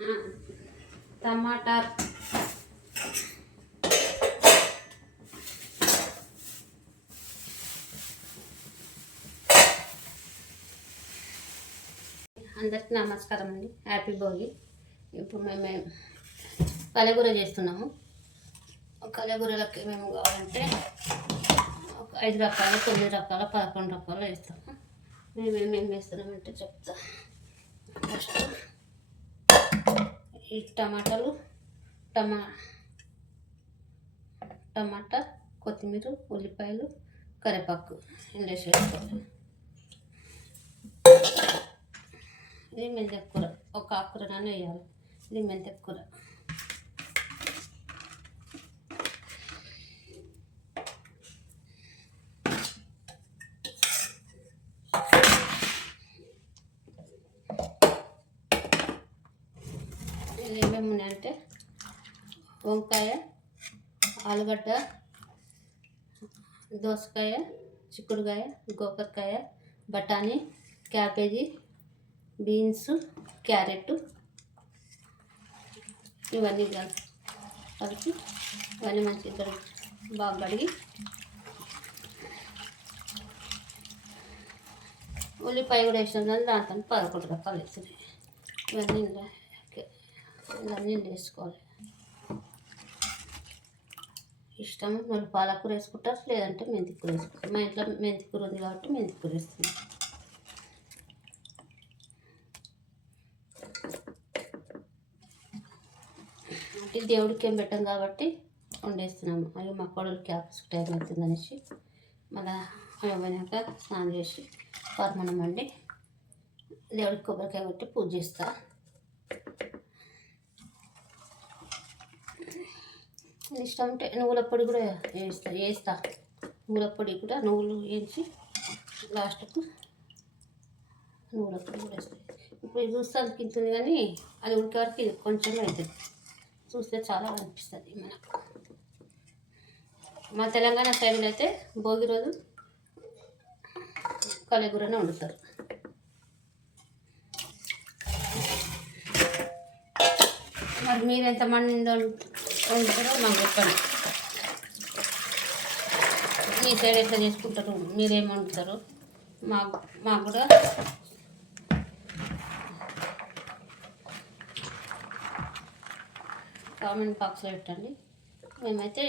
టమాటా అందరికీ నమస్కారం అండి. హ్యాపీ భోగి. ఇప్పుడు మేము కలగూర చేస్తున్నాము. కలగూరలకి మేము కావాలంటే 5 రకాల 9 రకాల 11 రకాలు వేస్తాము. మేమేమేమి వేస్తున్నామంటే చెప్తా. ఫస్ట్ ఈ టమాటాలు టమాటా కొత్తిమీర ఉల్లిపాయలు కరివేపాకు ఇండేసి వేసుకోవాలి. ఇది మెంతె కూర, ఒక ఆకుకూరనైనా వేయాలి. ఇది మెంతె కూర. ఏమేమి ఉన్నాయంటే వంకాయ, ఆలుగడ్డ, దోసకాయ, చిక్కుడుకాయ, గోకరకాయ, బఠానీ, క్యాబేజీ, బీన్స్, క్యారెట్, ఇవన్నీ కలిపి ఇవన్నీ మంచిగా బాగా కడిగి ఉల్లిపాయ కూడా వేసినాం. కానీ దాంతో 11 రకాలు వేస్తున్నాయి. ఇవన్నీ వేసుకోవాలి. ఇష్టం వాళ్ళు పాలకూర వేసుకుంటారు, లేదంటే మెంతికూర వేసుకుంటారు. మా ఇంట్లో మెంతికూర ఉంది కాబట్టి మెంతికూర వేస్తుంది. అంటే దేవుడికి ఏం పెట్టాం కాబట్టి వండేస్తున్నాము. అవి మా కోడలికి ఆఫీస్కి టైం అవుతుంది అనేసి మళ్ళీ అయిపోయినాక స్నానం చేసి పరమాన్నం వండి దేవుడికి కొబ్బరికాయ కొట్టి పూజ చేస్తా. ఇష్టం ఉంటే నువ్వుల పొడి కూడా వేస్తా. నువ్వుల పొడి కూడా నువ్వులు వేయించి లాస్ట్కు నువ్వుల పొడి కూడా వేస్తాయి. ఇప్పుడు ఇది చూస్తే అది కింటుంది, కానీ అది ఉడికే వరకు ఇది కొంచెం అవుతుంది. చూస్తే చాలా అనిపిస్తుంది మనకు. మా తెలంగాణ సైడ్లో అయితే భోగి రోజు కలగూరనే వండుతారు. మరి మీరు ఎంతమంది వండుతారో మాకు చెప్పండి. మీ సైడ్ ఎట్లా చేసుకుంటారు, మీరేం వండుతారు మాకు కూడా కామెంట్ బాక్స్లో పెట్టండి. మేమైతే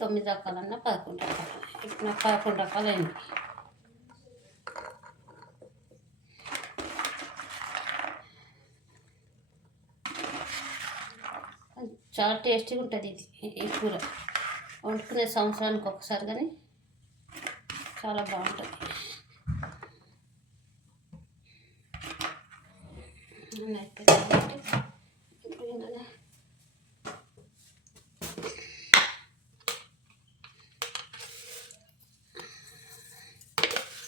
9 రకాలన్నా 11 రకాలు. ఇప్పుడు నాకు 11 రకాలు అయింది. చాలా టేస్టీగా ఉంటుంది ఈ కూర. వండుకునే సంవత్సరానికి ఒకసారి, కానీ చాలా బాగుంటుంది.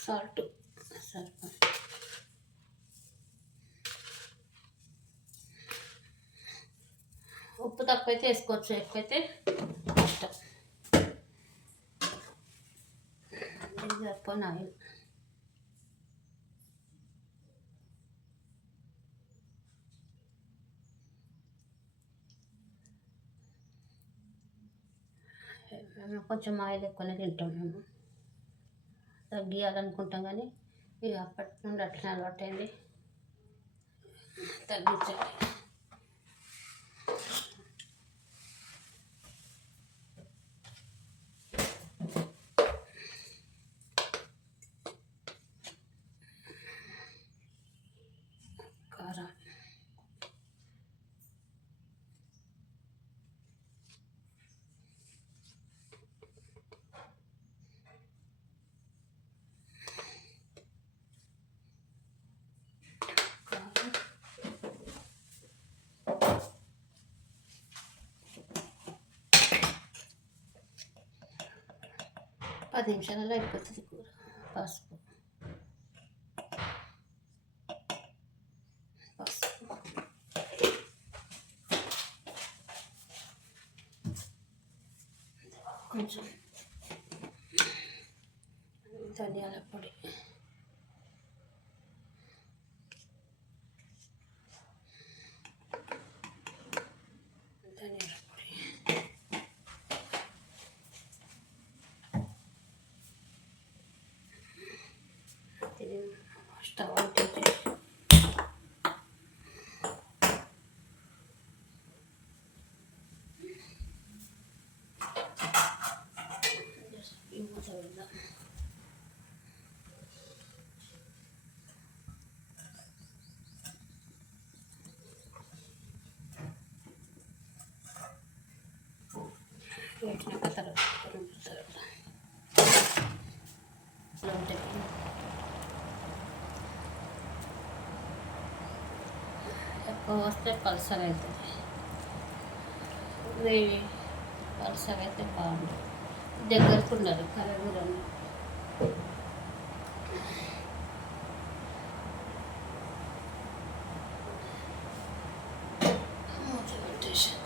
సాల్ట్ ఉప్పు తక్కువైతే వేసుకోవచ్చు, ఎక్కువైతే ఇష్టం. ఇది సరిపోయిన ఆయిల్. మేము కొంచెం ఆయిల్ ఎక్కువనే తింటాం. మేము తగ్గియాలనుకుంటాం, కానీ ఇక అప్పటి నుండి అట్లనే అలవాటైంది. తగ్గించాలి. కారం పది నిమిషాలలో అయిపోతుంది కూర. పసుపు కొంచెం ధనియాల పొడి, స్టవ్ అంటించేసి మూత పెడదాం. పెట్టినాక తర్వాత ఎక్కువ వస్తే పల్సర్ అవుతుంది, గ్రేవీ పల్సర్ అయితే బాగుంటుంది, దగ్గరకు ఉండాలి కలగూరని. మూత పెట్టేసేద్దాం.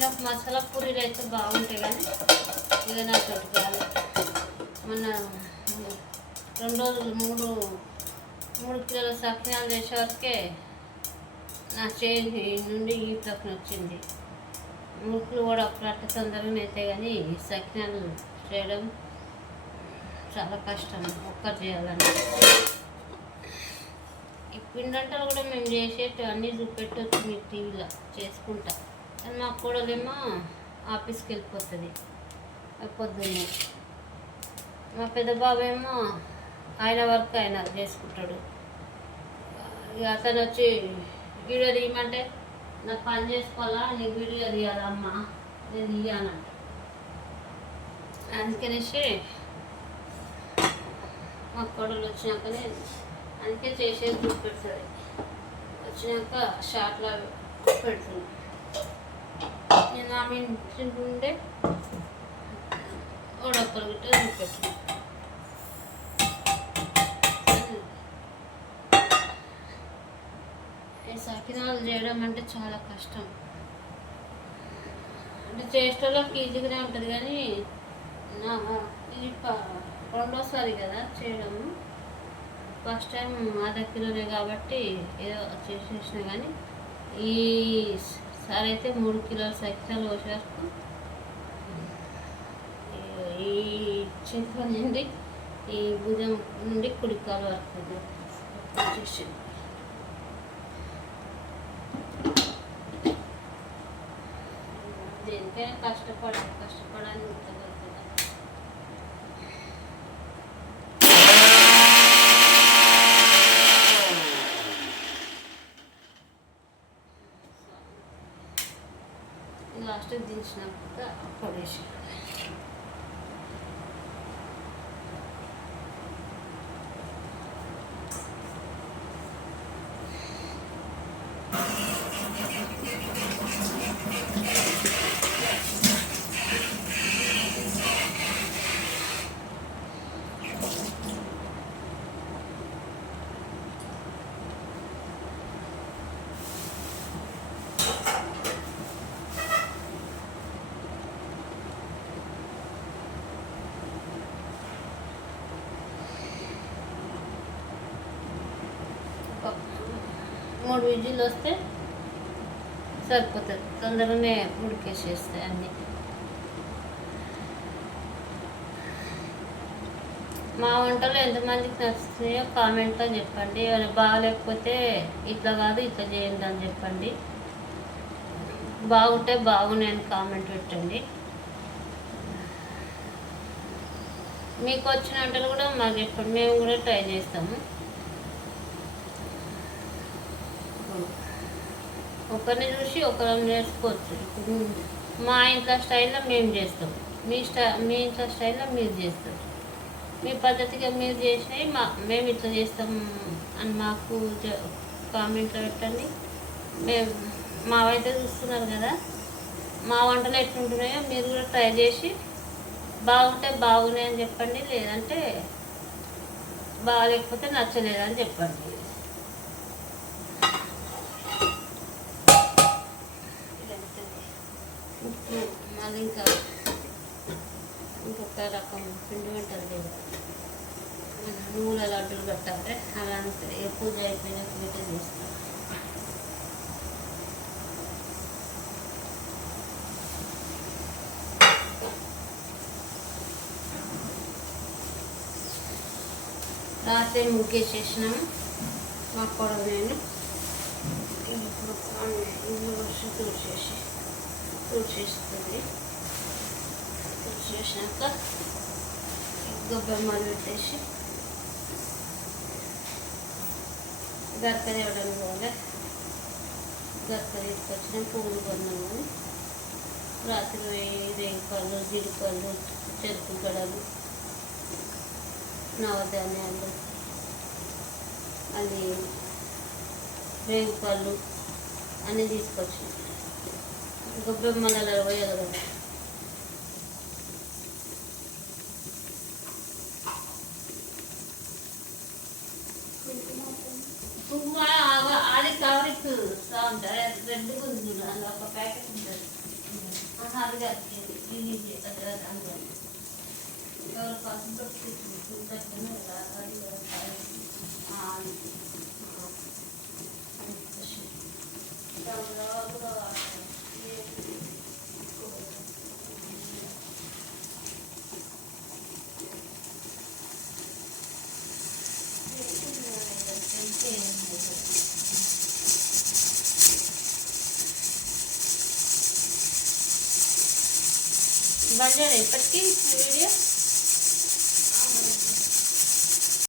నాకు మసాలా పూరీలు అయితే బాగుంటాయి, కానీ ఇక నాకు కాదు. మొన్న 2 రోజులు 3 కిలోల సకినాలు చేసేవరకే నా చేయి నుండి ఈ ప్రశ్న వచ్చింది. మురుకులు కూడా అప్పుడు అట్ట తొందరగానే అవుతాయి, కానీ సకినాలు చేయడం చాలా కష్టం ఒక్కటి చేయాలని. ఈ పిండంటలు కూడా మేము చేసేటి అన్నీ చూపెట్టవచ్చు మీకు టీవీలో చేసుకుంటా. కానీ మా కూడలేమో ఆఫీస్కి వెళ్ళిపోతుంది పొద్దున్నే. మా పెద్ద బాబు ఏమో ఆయన వర్క్ ఆయన చేసుకుంటాడు. ఇక అతను వచ్చి వీడియో తీయమంటే నాకు పని చేసుకోవాలా, నీకు వీడియో తీయాలమ్మా, నేను తీయాలంట. అందుకనేసి మా కోడలు వచ్చినాకనే అందుకే చేసేది చూపెడుతుంది. వచ్చినాక షార్ట్లో పెడుతుంది. నేను ఆమె ఇంటి ఉండే ఓడప్పలు గిట్ట చూపెట్టు. ఈ సకినాలు చేయడం అంటే చాలా కష్టం. అంటే చేసేటోళ్ళకి ఈజీగానే ఉంటుంది, కానీ ఇది 2వ సారి కదా చేయడము. ఫస్ట్ టైం ½ కిలోనే కాబట్టి ఏదో చేసేసిన, కానీ ఈసారి అయితే 3 కిలోల సకినాలు వచ్చే వరకు ఈ చేతిలో నుండి ఈ భుజం నుండి కుడికాల వరకు వచ్చేసి దేనికైనా కష్టపడాలని గుర్తుపడుతుంది. లాస్ట్కి దించినాక పొడేసి మూడు విజిల్లు వస్తే సరిపోతుంది, తొందరగానే ఉడికేసేస్తాయి అన్నీ. మా వంటలు ఎంతమందికి నచ్చుతాయో కామెంట్లో చెప్పండి. ఏమైనా బాగాలేకపోతే ఇట్లా కాదు ఇట్లా చేయండి అని చెప్పండి. బాగుంటే బాగున్నాయని కామెంట్ పెట్టండి. మీకు వచ్చిన వంటలు కూడా మాకు చెప్పండి, మేము కూడా ట్రై చేస్తాము. ఒకరిని చూసి ఒకరం చేసుకోవచ్చు. మా ఇంట్లో స్టైల్లో మేము చేస్తాం, మీ ఇంట్లో స్టైల్లో మీరు చేస్తారు. మీ పద్ధతిగా మీరు చేసినవి మేము ఇట్లా చేస్తాం అని మాకు కామెంట్లో పెట్టండి. మేము మావైతే చూస్తున్నారు కదా, మా వంటలు ఎట్లుంటున్నాయో మీరు కూడా ట్రై చేసి బాగుంటే బాగున్నాయి అని చెప్పండి, లేదంటే బాగాలేకపోతే నచ్చలేదని చెప్పండి. మళ్ళీ ఇంకొక రకం పిండి వంటలు లేదు, నువ్వుల లడ్డూలు పెట్టాలి. అలాంటి పూజ అయిపోయినాక వీటే చేస్తాం. రాత్రి ముగ్గేసేసినాము మా కొడవ నేను. ఇప్పుడు తుడిచేస్తుంది. తుడిచేసినాక గొబ్బెమ్మలు పెట్టేసి గర్కర ఇవ్వడం పోలే. గర్కర తీసుకొచ్చిన పువ్వులు కొన్నాము. రాత్రి రేగిపళ్ళు, జీడిపళ్ళు, చెరుకు గడలు, నవధాన్యాలు, మళ్ళీ రేగిపళ్ళు అన్నీ తీసుకొచ్చిన. గొబ్బెమ్మలలో పోయాలి కదా. పువ్వు అది కవరికి వస్తూ ఉంటాయి. రెడ్ గుంజు అందులో ఒక ప్యాకెట్ ఉంటుంది. అది ఇది ఎవరు కోసం బంద్ చేయండి ఇప్పటికీ వీడియో.